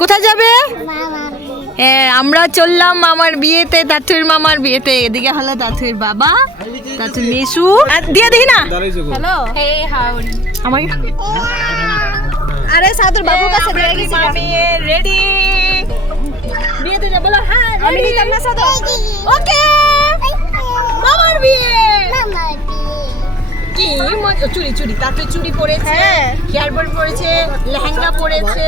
কোথায় যাবে? আমরা চললাম মামার বিয়েতে, তাতুর মামার বিয়েতে। এদিকে হলো তাতুর বাবা, তাতুর মিশু। দিয়ে দেখি না। হ্যালো, আমার আরে সাতুর বাবুর কাছে দিয়ে গেছি। আমি রেডি বিয়েতে যাব। বলো হ্যাঁ আমি নিতাম না সাদা। ওকে মামার বিয়ে। কি চুড়ি চুড়ি তাতে চুড়ি পরেছে, হেয়ার ব্যান্ড পরেছে, লেহেঙ্গা পরেছে।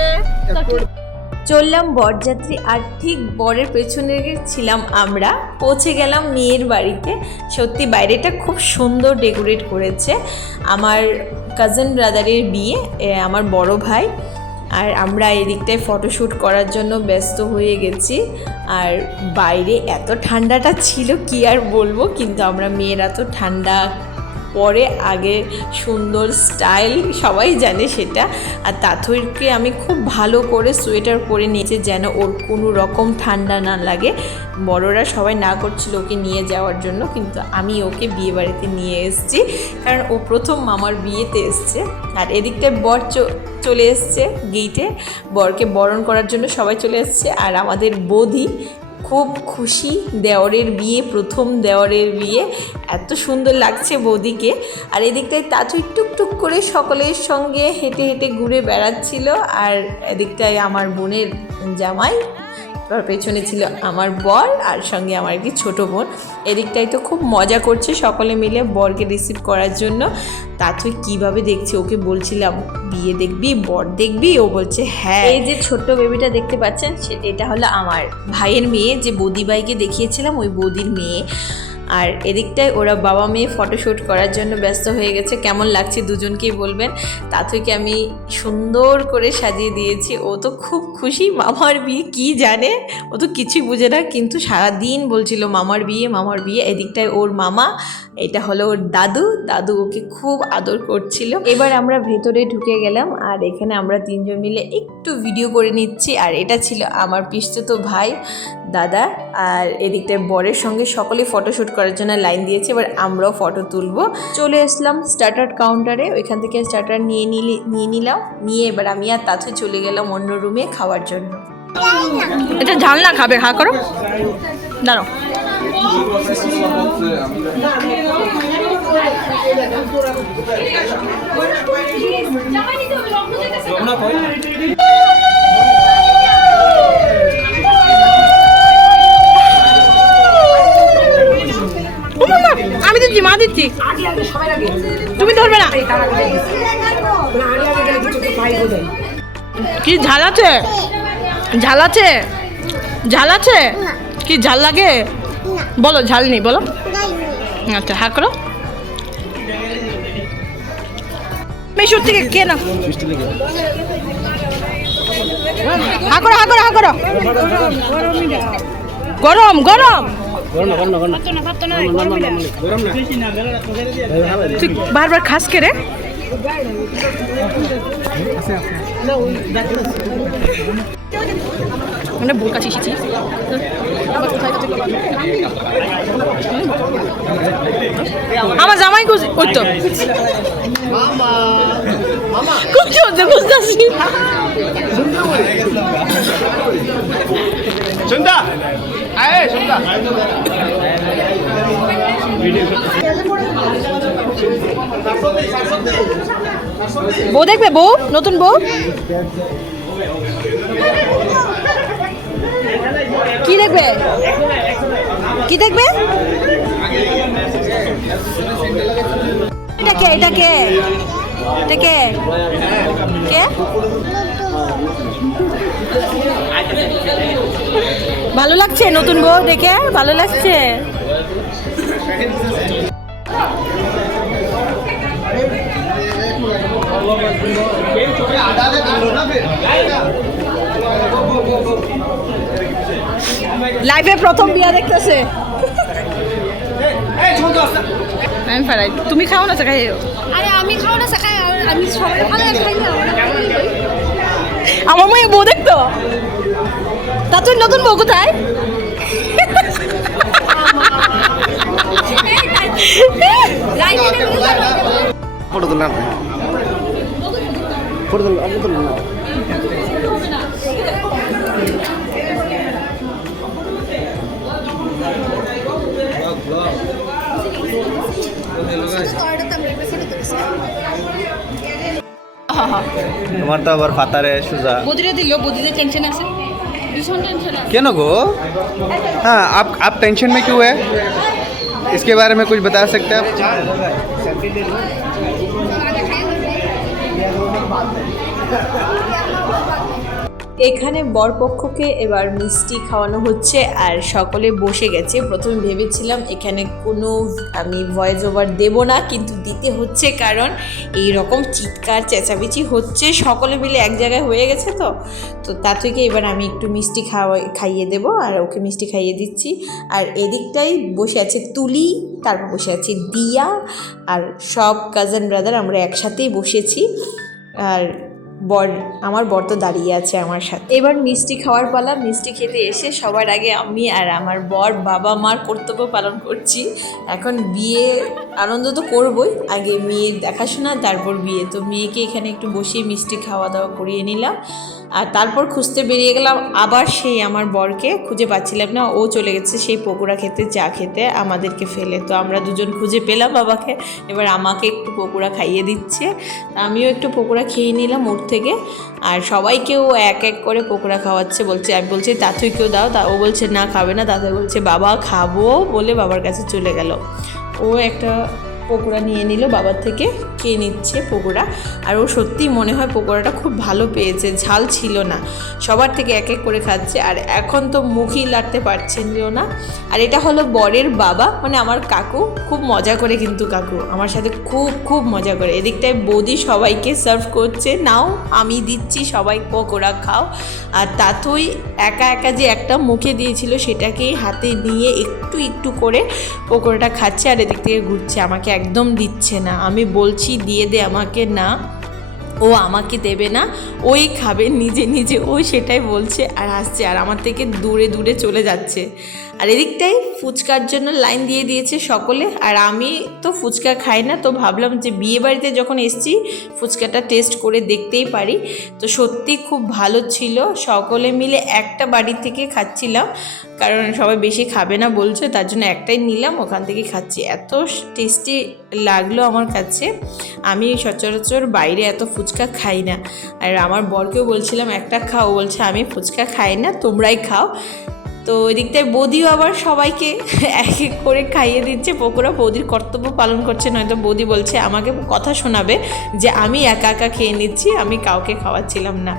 চললাম বরযাত্রী, আর ঠিক বরের পেছনে ছিলাম আমরা। পৌঁছে গেলাম মেয়ের বাড়িতে। সত্যি বাইরেটা খুব সুন্দর ডেকোরেট করেছে। আমার কাজিন ব্রাদারের বিয়ে, আমার বড় ভাই। আর আমরা এদিকটায় ফটোশ্যুট করার জন্য ব্যস্ত হয়ে গেছি। আর বাইরে এত ঠান্ডাটা ছিল কি আর বলবো, কিন্তু আমরা মেয়েরা তো ঠান্ডা পরে আগে সুন্দর স্টাইল সবাই জানে সেটা। আর তাথুরকে আমি খুব ভালো করে সোয়েটার পরে নিয়েছি যেন ওর কোনো রকম ঠান্ডা না লাগে। বড়রা সবাই না করছিল ওকে নিয়ে যাওয়ার জন্য, কিন্তু আমি ওকে বিয়ে বাড়িতে নিয়ে এসেছি, কারণ ও প্রথম মামার বিয়েতে এসছে। আর এদিকটায় বর চলে এসছে গেইটে, বরকে বরণ করার জন্য সবাই চলে এসছে। আর আমাদের বৌদি খুব খুশি, দেওরের বিয়ে, প্রথম দেওরের বিয়ে, এত সুন্দর লাগছে বৌদিকে। আর এদিকটায় তাতু টুকটুক করে সকলের সঙ্গে হেঁটে হেঁটে ঘুরে বেড়াচ্ছিল। আর এদিকটায় আমার বোনের জামাই, তার পেছনে ছিল আমার বর, আর সঙ্গে আমার একটি ছোটো বোন। এদিকটায় তো খুব মজা করছে সকলে মিলে বরকে রিসিভ করার জন্য। তাতুই কীভাবে দেখছে, ওকে বলছিলাম বিয়ে দেখবি, বর দেখবি, ও বলছে হ্যাঁ। এই যে ছোট্ট বেবিটা দেখতে পাচ্ছেন, এটা হলো আমার ভাইয়ের মেয়ে, যে বৌদি ভাইকে দেখিয়েছিলাম ওই বৌদির মেয়ে। আর এদিকটায় ওরা বাবা মেয়ে ফটোশ্যুট করার জন্য ব্যস্ত হয়ে গেছে। কেমন লাগছে দুজনকেই বলবেন। তাতুইকে আমি সুন্দর করে সাজিয়ে দিয়েছি। ও তো খুব খুশি, মামার বিয়ে কি জানে, ও তো কিছুই বুঝে না, কিন্তু সারাদিন বলছিল মামার বিয়ে মামার বিয়ে। এদিকটায় ওর মামা, এটা হলো ওর দাদু, দাদু ওকে খুব আদর করছিল। এবার আমরা ভেতরে ঢুকে গেলাম, আর এখানে আমরা তিনজন মিলে একটু ভিডিও করে নিচ্ছি। আর এটা ছিল আমার পিসতুতো ভাই, দাদা। আর এদিকটায় বরের সঙ্গে সকলে ফটোশ্যুট করার জন্য লাইন দিয়েছে। এবার আমরাও ফটো তুলবো। চলে আসলাম স্টার্টার কাউন্টারে, ওইখান থেকে স্টার্টার নিয়ে নিলাম। নিয়ে এবার আমি আর তাথু চলে গেলাম অন্য রুমে খাওয়ার জন্য। এটা ঝাল না খাবে, হা করো, দাঁড়াও। আমি দিচ্ছি, মা দিচ্ছি, তুমি ধরবে না। কি ঝাল আছে, ঝাল আছে, ঝাল আছে, কি ঝাল লাগে বলো? ঝাল নেই বলো। আচ্ছা হা করো। মিশুর থেকে কে না, হা করো, হা করো, হা করো। গরম গরম, তুই বারবার খাস কে রে? মানে ভুল কাছে এসেছি। আমার জামাই ওই তো বুঝতেছি। বউ দেখবে, বউ, নতুন বউ কি দেখবে, কি দেখবে? এটা কে, এটা কে, এটা কে, কে? ভালো লাগছে নতুন বউ দেখে, ভালো লাগছে। লাইফে প্রথম বিয়া দেখতেছে। তুমি খাও না চাকাই? আরে আমি খাও না চাকাই, আমি সবাই ভালো খাই না। আমার মেয়ে বউ দেখতো। তা তুই নতুন বউ কোথায়? ফটো তুললাম, ফটো তুললাম, তোমার তো আবার ফাতারে সুজা বদিরে দিল বদিরে টেনশন আছে ভীষণ টেনশন আছে क्यों गो हाँ आप टेंशन में क्यों है इसके बारे में कुछ बता सकते हैं आप এখানে বরপক্ষকে এবার মিষ্টি খাওয়ানো হচ্ছে আর সকলে বসে গেছে। প্রথমে ভেবেছিলাম এখানে কোনো আমি ভয়েস ওভার দেবো না, কিন্তু দিতে হচ্ছে, কারণ এই রকম চিৎকার চেঁচামেচি হচ্ছে, সকলে মিলে এক জায়গায় হয়ে গেছে। তো তা থেকে এবার আমি একটু মিষ্টি খাইয়ে দেবো, আর ওকে মিষ্টি খাইয়ে দিচ্ছি। আর এদিকটাই বসে আছে তুলি, তারপর বসে আছে দিয়া, আর সব কাজিন ব্রাদার আমরা একসাথেই বসেছি। আর আমার বর তো দাঁড়িয়ে আছে আমার সাথে। এবার মিষ্টি খাওয়ার পালা। মিষ্টি খেতে এসে সবার আগে আমি আর আমার বর বাবা মার কর্তব্য পালন করছি। এখন বিয়ে আনন্দ তো করবই, আগে মেয়ের দেখাশোনা, তারপর বিয়ে। তো মেয়েকে এখানে একটু বসিয়ে মিষ্টি খাওয়া দাওয়া করিয়ে নিলাম, আর তারপর খুঁজতে বেরিয়ে গেলাম। আবার সেই আমার বরকে খুঁজে পাচ্ছিলাম না, ও চলে গেছে সেই পকোড়া খেতে, চা খেতে, আমাদেরকে ফেলে। তো আমরা দুজন খুঁজে পেলাম বাবাকে, এবার আমাকে একটু পকোড়া খাইয়ে দিচ্ছে। আমিও একটু পকোড়া খেয়ে নিলাম ওর থেকে, আর সবাইকেও এক এক করে পকোড়া খাওয়াচ্ছে। আমি বলছি তাতুইকেও দাও, ও বলছে না খাবে না। দাদা বলছে বাবা খাবো বলে বাবার কাছে চলে গেল। ও একটা পকোড়া নিয়ে নিল বাবার থেকে, খেয়ে নিচ্ছে পকোড়া। আর ও সত্যিই মনে হয় পকোড়াটা খুব ভালো পেয়েছে, ঝাল ছিল না। সবার থেকে এক এক করে খাচ্ছে, আর এখন তো মুখই লাড়তে পারছেন না। আর এটা হলো বরের বাবা, মানে আমার কাকু। খুব মজা করে কিন্তু কাকু আমার সাথে খুব মজা করে। এদিকটায় বৌদি সবাইকে সার্ভ করছে, নাও আমি দিচ্ছি, সবাই পকোড়া খাও। আর তাতুই একা একা যে একটা মুখে দিয়েছিল সেটাকেই হাতে নিয়ে একটু করে পকোড়াটা খাচ্ছে, আর এদিক থেকে ঘুরছে, আমাকে একদম দিচ্ছে না। আমি বলছি দিয়ে দে আমাকে, না ও আমাকে দেবে না, ওই খাবে নিজে ওই সেটাই বলছে আর হাসছে, আর আমার থেকে দূরে চলে যাচ্ছে। আর এদিকটাই ফুচকার জন্য লাইন দিয়ে দিয়েছে সকলে। আর আমি তো ফুচকা খাই না, তো ভাবলাম যে বিয়ে বাড়িতে যখন এসেছি ফুচকাটা টেস্ট করে দেখতেই পারি। তো সত্যি খুব ভালো ছিল, সকলে মিলে একটা বাড়ি থেকে খাচ্ছিলাম, কারণ সবাই বেশি খাবে না বলছে, তার জন্য একটাই নিলাম, ওখান থেকে খাচ্ছি। এত টেস্টি লাগলো আমার কাছে। আমি সচরাচর বাইরে এত ফুচকা খাই না, আর আমার বরকেও বলছিলাম একটা খাও, বলছে আমি ফুচকা খাই না, তোমরাই খাও। তো ওই দিকটায় বৌদিও আবার সবাইকে এক এক করে খাইয়ে দিচ্ছে পকোড়া। বৌদির কর্তব্য পালন করছে, নয়তো বৌদি বলছে আমাকে কথা শোনাবে যে আমি একা খেয়ে নিচ্ছি, আমি কাউকে খাওয়াচ্ছিলাম না।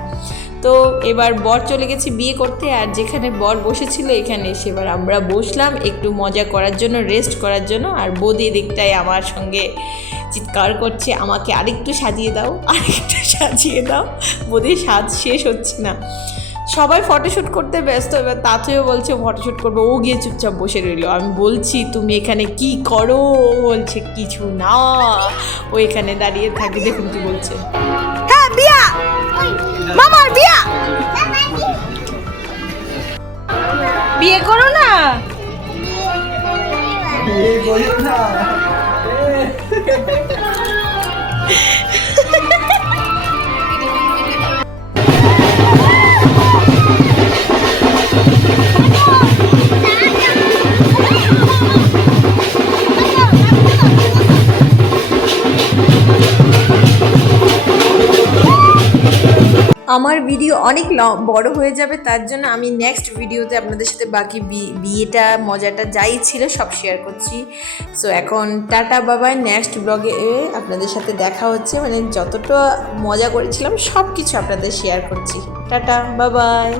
তো এবার বর চলে গেছে বিয়ে করতে, আর যেখানে বর বসেছিল এখানে এসে এবার আমরা বসলাম একটু মজা করার জন্য, রেস্ট করার জন্য। আর বৌদি দিকটায় আমার সঙ্গে চিৎকার করছে আমাকে আরেকটু সাজিয়ে দাও, বৌদির সাজ শেষ হচ্ছে না। সবাই ফটোশ্যুট করতে ব্যস্ত, এবার তাতেও বলছে ফটোশ্যুট করবো, ও গিয়ে চুপচাপ বসে রইলো। আমি বলছি তুমি এখানে কি করো, বলছে কিছু না, ও এখানে দাঁড়িয়ে থাকে। দেখুন কি বলছে, হ্যাঁ বিয়া, মামার বিয়া, বিয়ে করো না। আমার ভিডিও অনেক বড় হয়ে যাবে, তার জন্য আমি নেক্সট ভিডিওতে আপনাদের সাথে বাকি বিয়েটা মজাটা যাই ছিল সব শেয়ার করছি। সো এখন টাটা বাবাই, নেক্সট ব্লগে আপনাদের সাথে দেখা হচ্ছে, মানে যতটা মজা করেছিলাম সব কিছু আপনাদের শেয়ার করছি। টাটা বাবাই।